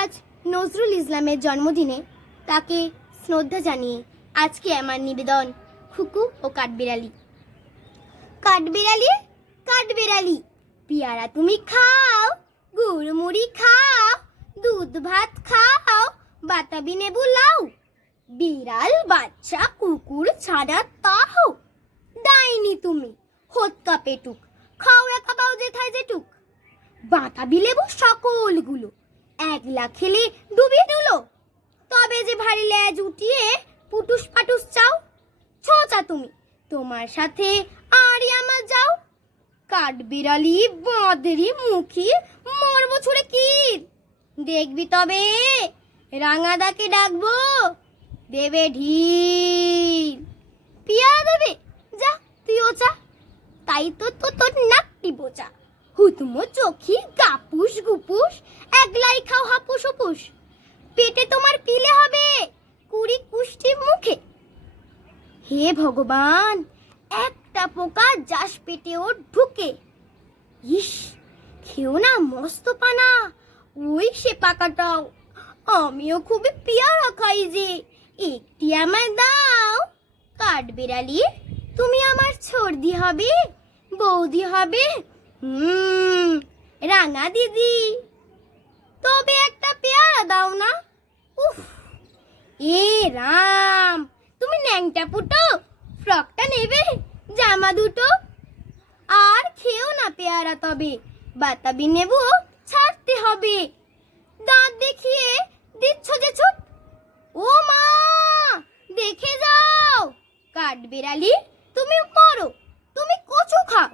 আজ নজরুল ইসলামের জন্মদিনে তাকে শ্রদ্ধা জানিয়ে আজকে আমার নিবেদন খুকু ও কাঠবিড়ালি। কাঠবিড়ালি কাঠবিড়ালি, পেয়ারা তুমি খাও, গুড় মুড়ি খাও, দুধ ভাত খাও, বাতাবি নেবু লাও, বিড়াল বাচ্চা কুকুর ছাড়া তাও, ডাইনি তুমি হোৎকা পেটুক, খাও একা পাও যেথায় যেটুক, বাতাবি লেবু সকলগুলো একলা খেলে ডুবিয়ে দিলো, তবে যে ভারী লেজ উঠিয়ে পুটুস পাটুস চাও, ছোঁচা তুমি তোমার সাথে আরই আমার যাও, কাঠবিড়ালি বাঁদরি মুখী মরবো ছুড়ে কির, দেখবি তবে রাঙাদাকে ডাকবো, দেবে ঢিল, পিয়ারা দেবে যা তুই ওচা, তাই তো তোর নাকটি বোচা, হুতুমো চোখি গাপুস গুপুস, একলাই খাও হাপুস হুপুস, পেটে তোমার পিলে হবে কুড়ি কুষ্টি মুখে। হে ভগবান, একটা পোকা যাস পেটেও ঢুকে, ইস খেও না মস্ত পানা, ওই সে পাকাটাও, আমিও খুবই পেয়ারা খাই যে, একটি আমায় দাও। কাঠবিড়ালি তুমি আমার ছর্দি হবে, বৌদি হবে, রাঙা দিদি, তবে একটা পেয়ারা দাও না। উফ এ রাম, তুমি ন্যাংটা পুটো, ফ্রকটা নেবে, জামা দুটো, আর খেও না পেয়ারা তবে, বাতাবি নেবু ছাড়তে হবে, দাঁত দেখিয়ে দিচ্ছ যে ছুট, ও মা দেখে যাও, কাঠবিড়ালি তুমি মরো, তুমি কচু খাও।